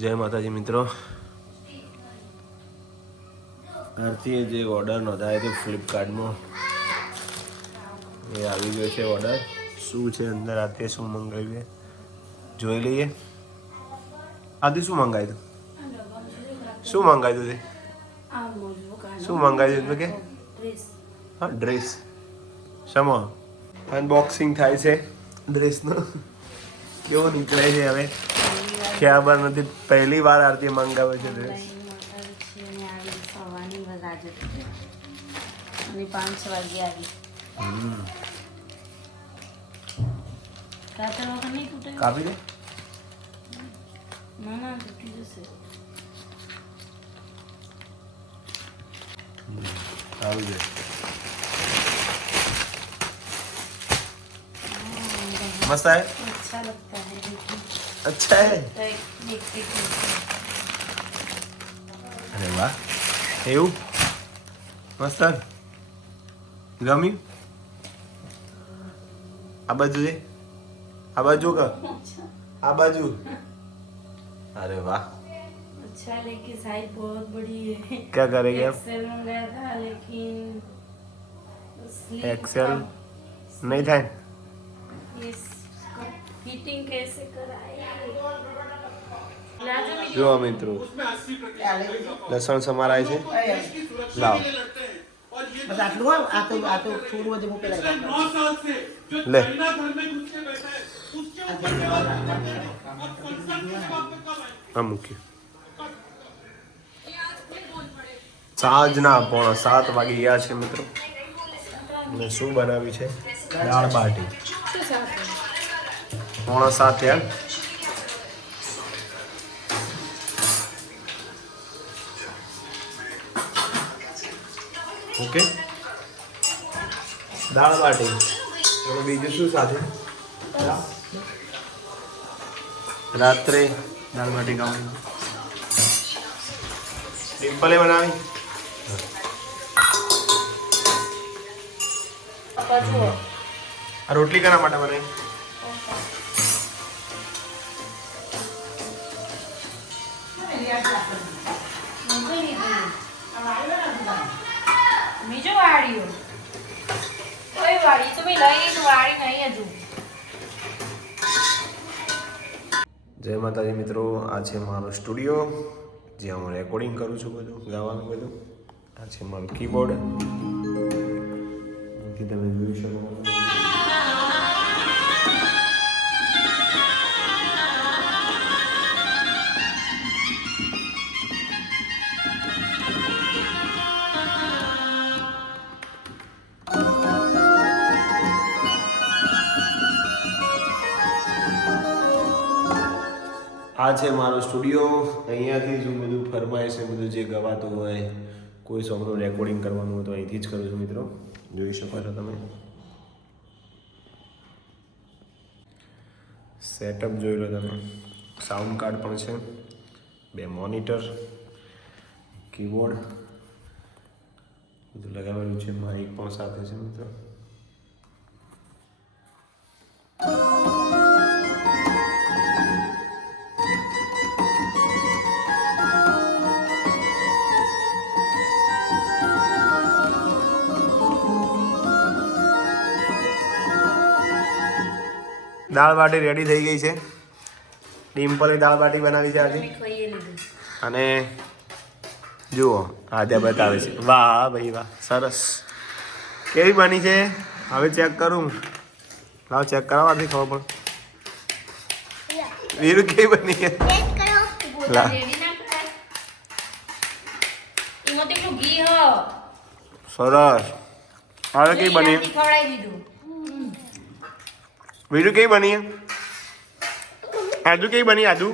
જય માતાજી મિત્રો. આરતીએ જે ઓર્ડર નોંધાયો હતો ફ્લિપકાર્ટમાં એ આવી ગયો છે ઓર્ડર શું છે અંદર આરતીએ શું મંગાવ્યું છે? જોઈ લઈએ. આદિ શું મંગાવ્યું શું મંગાવ્યું તે શું મંગાવ્યું હતું કે? હા ડ્રેસ શમો? અનબોક્સિંગ થાય છે. ડ્રેસનો કેવો નીકળે છે હવે? ખબર નથી પહેલી વાર આરતી મંગાવે છે ડ્રેસ પાંચ વાગે આવી. કાપી દે. ના ના તૂટી જશે. આવી જાય. મસ્ત अच्छा है तो एक देखते हैं અરે વાહ એવું મસ્ત ગમ્યું આ બાજુ છે આ બાજુ કા આ બાજુ અરે વાહ अच्छा लेकिन साइज बहुत बड़ी है क्या करेंगे अब एक्सेल मंगाया था लेकिन स्लीव एक्सेल का- નહીં થાય इसको फिटिंग कैसे कराए लाजो मेरी જો મિત્રો લસણ સમારાય છે લાવ બસ આટલું હોય આ તો આ તો થોડું બધું મૂકેલા છે. લે હા મૂક્યું સાંજના પોણા સાત વાગી ગયા છે મિત્રો અને શું બનાવ્યું છે દાળ બાટી પોણા સાથે એમ ઓકે દાળ બાટી ચલો બીજું શું સાથે રાત્રે દાળ બાટી ખાવાની ડિમ્પલે બનાવી આ રોટલી કોના માટે બનાવી વાળ્યો કોઈ વાળી તમે લઈ લીધું વાળી નહીં હજુ જય માતાજી મિત્રો, આ છે મારો સ્ટુડિયો, જ્યાં હું રેકોર્ડિંગ કરું છું બધું, ગાવાનું બધું. આ છે મારું કીબોર્ડ તમે જોઈ શકો આ છે મારો સ્ટુડિયો. અહીંયાથી જ હું બધું ફરમાઈશ ને બધું જે ગવાતું હોય, કોઈ સોંગનું રેકોર્ડિંગ કરવાનું હોય તો અહીંથી જ કરું છું મિત્રો. જોઈ શકો છો તમે. સેટઅપ જોઈ લો તમે. સાઉન્ડ કાર્ડ પણ છે. બે મોનિટર કીબોર્ડ બધું લગાવેલું છે માઇક પણ સાથે છે મિત્રો. દાળ બાટી રેડી થઈ ગઈ છે. ડિમ્પલે દાળ બાટી બનાવી છે આજે. અને જુઓ આજે બતાવે છે. વાહ ભાઈ વાહ સરસ. કેવી બની છે? હવે ચેક કરું. લાવ ચેક કરાવવાથી ખબર પણ વીરુ કેવી બની છે? લા. સરસ. હવે કઈ બની? ખવડાવી દીધું. બીજું કઈ બની આદુ કઈ બની આદુ.